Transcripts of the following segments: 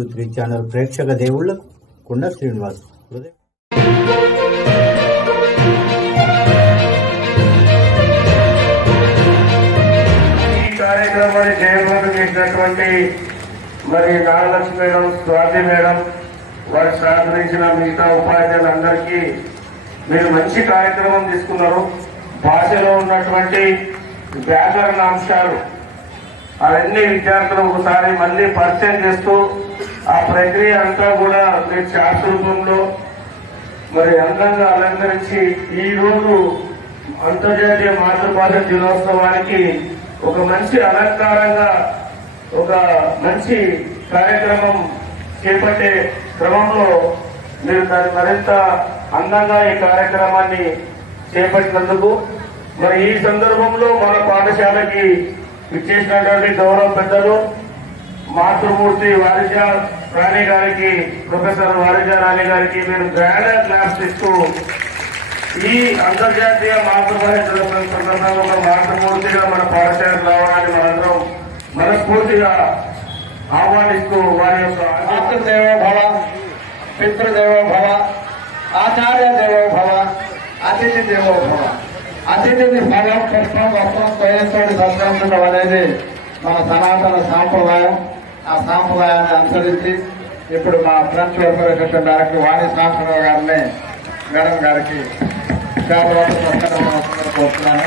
123 channel ప్రేక్షక దేవుళ్లకు కొండ శ్రీనివాస్ హృదయ ఈ కార్యక్రమాన్ని జయప్రదం చేసినటువంటి మరి నాగలక్ష్మి మేడం, స్వాతి మేడం, వారికి సహకరించిన మిగతా ఉపాధ్యాయులందరికీ మీరు మంచి కార్యక్రమం తీసుకున్నారు. భాషలో ఉన్నటువంటి వ్యాకరణ అంశాలు అవన్నీ విద్యార్థులు ఒకసారి మళ్ళీ పరిచయం చేస్తూ ఆ ప్రక్రియ అంతా కూడా మీరు చార్ట్ రూపంలో మరి అందంగా అలంకరించి ఈ రోజు అంతర్జాతీయ మాతృభాష దినోత్సవానికి ఒక మంచి అలంకారంగా ఒక మంచి కార్యక్రమం చేపట్టే క్రమంలో మీరు దాన్ని మరింత అందంగా ఈ కార్యక్రమాన్ని చేపట్టినందుకు మరి ఈ సందర్భంలో మన పాఠశాలకి ఇచ్చేసినటువంటి గౌరవ పెద్దలు మాతృమూర్తి వారిజ రాణి గారికి, ప్రొఫెసర్ వారిజ రాణి గారికి మీరు గ్రాండ్ క్లాస్ ఇస్తూ ఈ అంతర్జాతీయ మాతృభాష దినోత్సవం సందర్భంగా ఒక మాతృమూర్తిగా మన పాఠశాలకు రావడానికి మనందరం మనస్ఫూర్తిగా ఆహ్వానిస్తూ వారి యొక్క మాతృదేవో భవ, పితృదేవో భవ, ఆచార్య దేవో భవ, అతిథి దేవో భవ. అతిథిని ఫలం, పుష్పం, వస్త్రం, తోయతోడి సత్కరించడం అనేది మన సనాతన సాంప్రదాయం. ఆ సాంప్రదాయాన్ని అనుసరించి ఇప్పుడు మా ఫ్రెంచ్ వెల్ఫేర్ అసోసియేషన్ డైరెక్టర్ వాణి శాస్త్రరావు గారిని మేడం గారికి కోరుతున్నాను.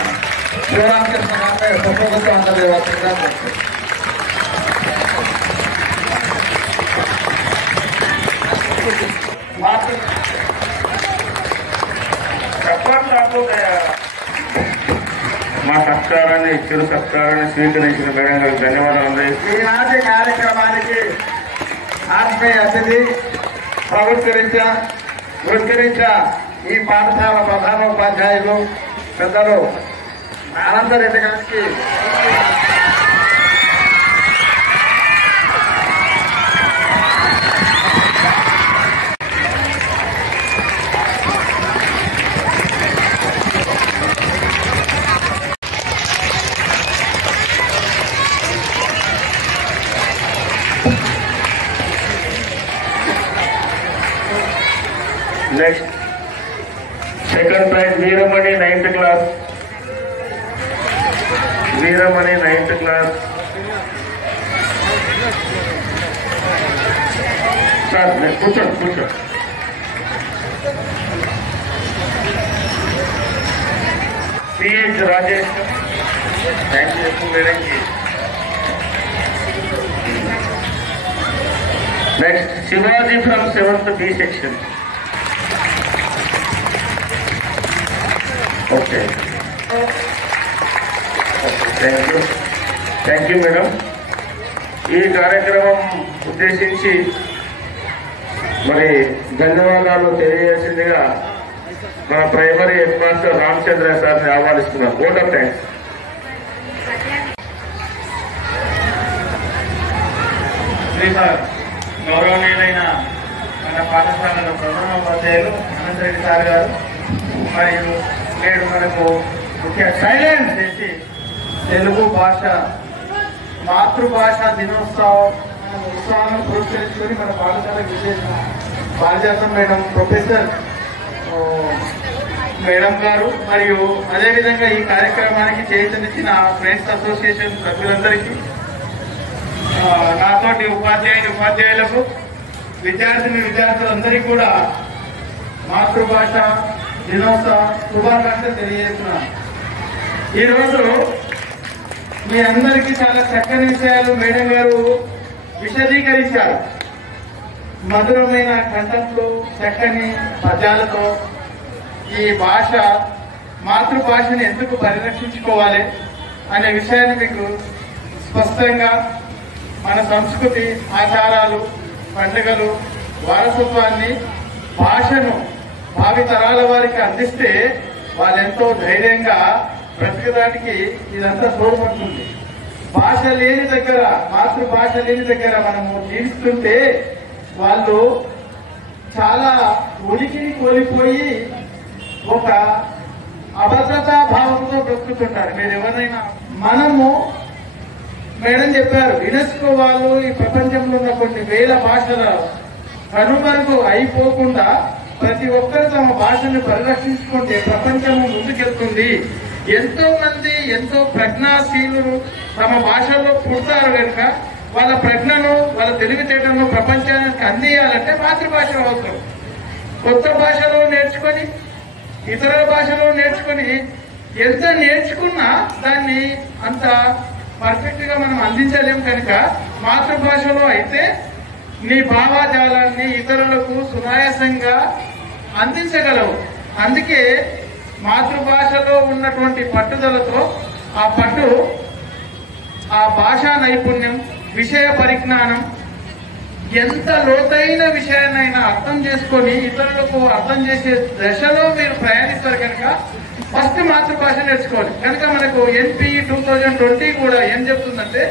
శివరామకృష్ణ గారిని పుష్పగుచ్చం అందరి వస్తుందిగా కోరుతున్నాను. మా సత్కారాన్ని, చిరు సత్కారాన్ని స్వీకరించిన మేడం గారికి ధన్యవాదాలు. ఈనాటి కార్యక్రమానికి ఆత్మీయ అతిథి ప్రభుత్వరీత్యా వృత్తిరీత్యా ఈ పాఠశాల ప్రధానోపాధ్యాయులు పెద్దలు అనంతరెడ్డి గారికి next second prize Veeramani 9th class. Veeramani 9th class. Sir కూర్చోండి కూర్చోండి. సిహెచ్ రాజేష్. థ్యాంక్ యూ మేడంకి. Next Shivaji from 7th B section. Okay, thank you madam. ఈ కార్యక్రమం ఉద్దేశించి మరి ధన్యవాదాలు తెలియజేసిందిగా మన ప్రైమరీ హెడ్ మాస్టర్ రామచంద్ర సార్ని ఆహ్వానిస్తున్నాం. Vote of thanks. సార్, గౌరవనీయులైన మన పాఠశాలలో ప్రధానోపాధ్యాయులు అనంతరెడ్డి సార్ గారు మరియు నేడు మనకు ముఖ్య సైలెన్స్ చేసి తెలుగు భాష మాతృభాష దినోత్సవం ఉత్సవాలను ప్రోత్సహించుకొని మన పాఠశాలకు విశేష పారిజాతం మేడం, ప్రొఫెసర్ మేడం గారు మరియు అదేవిధంగా ఈ కార్యక్రమానికి చేతనిచ్చిన ఫ్రెండ్స్ అసోసియేషన్ సభ్యులందరికీ, నాతోటి ఉపాధ్యాయులకు, విద్యార్థులందరికీ కూడా మాతృభాష దినోత్సవ శుభాకాంక్షలు తెలియజేస్తున్నాను. ఈరోజు మీ అందరికీ చాలా చక్కని విషయాలు మేడం గారు విశదీకరించారు. మధురమైన కంఠంతో, చక్కని పద్యాలతో ఈ భాష మాతృభాషని ఎందుకు పరిరక్షించుకోవాలి అనే విషయాన్ని మీకు స్పష్టంగా మన సంస్కృతి, ఆచారాలు, పండుగలు, వారసత్వాన్ని, భాషను భావితరాల వారికి అందిస్తే వాళ్ళెంతో ధైర్యంగా బ్రతకడానికి ఇదంతా తోడ్పడుతుంది. భాష లేని దగ్గర, మాతృభాష లేని దగ్గర మనము జీవిస్తుంటే వాళ్ళు చాలా ఉనికిని కోల్పోయి ఒక అభద్రతా భావంతో బ్రతుకుతుంటారు. మీరు ఎవరైనా మనము మేడం చెప్పారు, యునెస్కో వాళ్ళు ఈ ప్రపంచంలో ఉన్న కొన్ని వేల భాషల కనుమరుగు అయిపోకుండా ప్రతి ఒక్కరు తమ భాషను పరిరక్షించుకుంటే ప్రపంచం ముందుకెళ్తుంది. ఎంతో మంది ఎంతో ప్రజ్ఞాశీలురు తమ భాషల్లో పుడతారు కనుక వాళ్ళ ప్రజ్ఞను వాళ్ళ తెలివితేటలను ప్రపంచానికి అందియాలంటే మాతృభాష అవసరం. కొత్త భాషలో నేర్చుకొని ఇతర భాషలో నేర్చుకొని ఎంత నేర్చుకున్నా దాన్ని అంత పర్ఫెక్ట్ గా మనం అందించలేం కనుక మాతృభాషలో అయితే నీ భావాజాలాన్ని ఇతరులకు సునాయాసంగా అందించగలవు. అందుకే మాతృభాషలో ఉన్నటువంటి పట్టుదలతో ఆ భాషా నైపుణ్యం, విషయ పరిజ్ఞానం, ఎంత లోతైన విషయాన్నైనా అర్థం చేసుకొని ఇతరులకు అర్థం చేసే దశలో మీరు ప్రయాణిస్తారు కనుక ఫస్ట్ మాతృభాష నేర్చుకోవాలి. కనుక మనకు NPE 2020 కూడా ఏం చెప్తుందంటే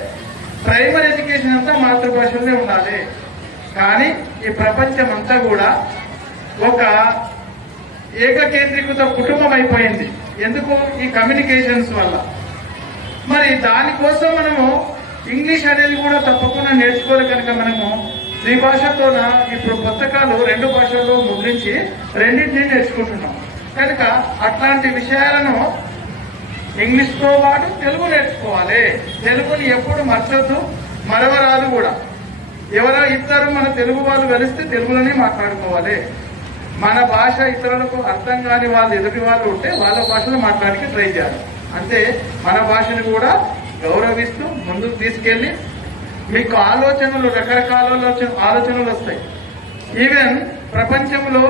ప్రైమరీ ఎడ్యుకేషన్ అంతా మాతృభాషలోనే ఉండాలి. కానీ ఈ ప్రపంచం అంతా కూడా ఒక ఏకకేంద్రీకృత కుటుంబం అయిపోయింది. ఎందుకు? ఈ కమ్యూనికేషన్స్ వల్ల. మరి దానికోసం మనము ఇంగ్లీష్ అనేది కూడా తప్పకుండా నేర్చుకోవాలి. కనుక మనము త్రిభాషతోన ఇప్పుడు పుస్తకాలు 2 భాషల్లో ముద్రించి రెండింటినీ నేర్చుకుంటున్నాం. కనుక అట్లాంటి విషయాలను ఇంగ్లీష్ తో పాటు తెలుగు నేర్చుకోవాలి. తెలుగుని ఎప్పుడు మర్చొద్దు, మరవరాదు కూడా. ఎవరో ఇద్దరు మన తెలుగు వాళ్ళు కలిస్తే తెలుగులోనే మాట్లాడుకోవాలి. మన భాష ఇతరులకు అర్థం కాని వాళ్ళు ఎదుటి వాళ్ళు ఉంటే వాళ్ళ భాషలో మాట్లాడానికి ట్రై చేయాలి. అంతే మన భాషను కూడా గౌరవిస్తూ ముందుకు తీసుకెళ్లి మీకు ఆలోచనలు రకరకాల ఆలోచనలు వస్తాయి. ఈవెన్ ప్రపంచంలో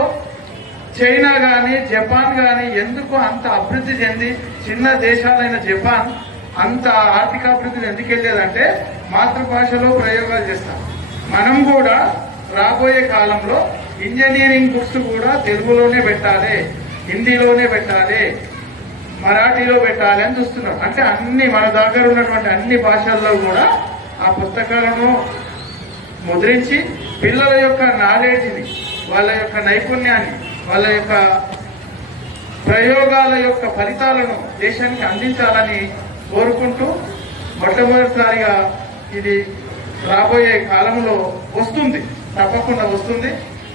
చైనా గాని జపాన్ గాని ఎందుకు అంత అభివృద్ధి చెంది చిన్న దేశాలైన జపాన్ అంత ఆర్థిక అభివృద్ధిని ఎందుకు వెళ్ళేదంటే మాతృభాషలో ప్రయోగాలు చేస్తాం. మనం కూడా రాబోయే కాలంలో ఇంజనీరింగ్ బుక్స్ కూడా తెలుగులోనే పెట్టాలి, హిందీలోనే పెట్టాలి, మరాఠీలో పెట్టాలి అని చూస్తున్నాం. అంటే అన్ని మన దగ్గర ఉన్నటువంటి అన్ని భాషల్లో కూడా ఆ పుస్తకాలను ముద్రించి పిల్లల యొక్క నాలెడ్జ్ని, వాళ్ళ యొక్క నైపుణ్యాన్ని, వాళ్ళ యొక్క ప్రయోగాల యొక్క ఫలితాలను దేశానికి అందించాలని కోరుకుంటూ మొట్టమొదటిసారిగా ఇది రాబోయే కాలంలో వస్తుంది, తప్పకుండా వస్తుంది.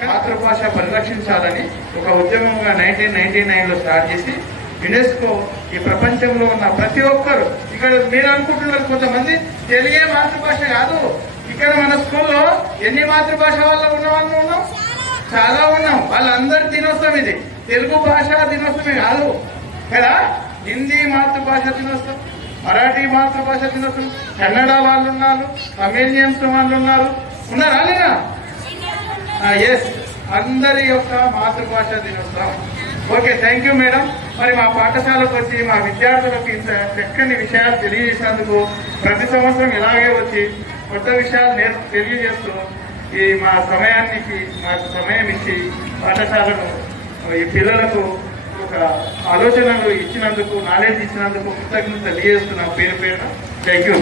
మాతృభాష పరిరక్షించాలని ఒక ఉద్యమంగా 1999లో స్టార్ట్ చేసి యునెస్కో ఈ ప్రపంచంలో ఉన్న ప్రతి ఒక్కరు, ఇక్కడ మీరు అనుకుంటున్నారు కొంతమంది తెలుగే మాతృభాష కాదు, ఇక్కడ మన స్కూల్లో ఎన్ని మాతృభాష వాళ్ళు ఉన్న వాళ్ళు ఉన్నాం, చాలా ఉన్నాం. వాళ్ళందరి దినోత్సవం ఇది. తెలుగు భాష దినోత్సవమే కాదు కదా, హిందీ మాతృభాష దినోత్సవం, మరాఠీ మాతృభాష దినోత్సవం, కన్నడ వాళ్ళు ఉన్నారు, తమిళియన్స్ వాళ్ళు ఉన్నారా లేదా? ఎస్, అందరి యొక్క మాతృభాష దినోత్సవం. Okay, thank you madam. మరి మా పాఠశాలకు వచ్చి మా విద్యార్థులకు ఇంత చక్కని విషయాలు తెలియజేసినందుకు, ప్రతి సంవత్సరం ఇలాగే వచ్చి కొత్త విషయాలు తెలియజేస్తూ ఈ మా సమయానికి మాకు సమయం ఇచ్చి పాఠశాలను ఈ పిల్లలకు ఒక ఆలోచనలు ఇచ్చినందుకు, నాలెడ్జ్ ఇచ్చినందుకు కృతజ్ఞతలు తెలియజేస్తున్నాం పేరు పేరున. Thank you.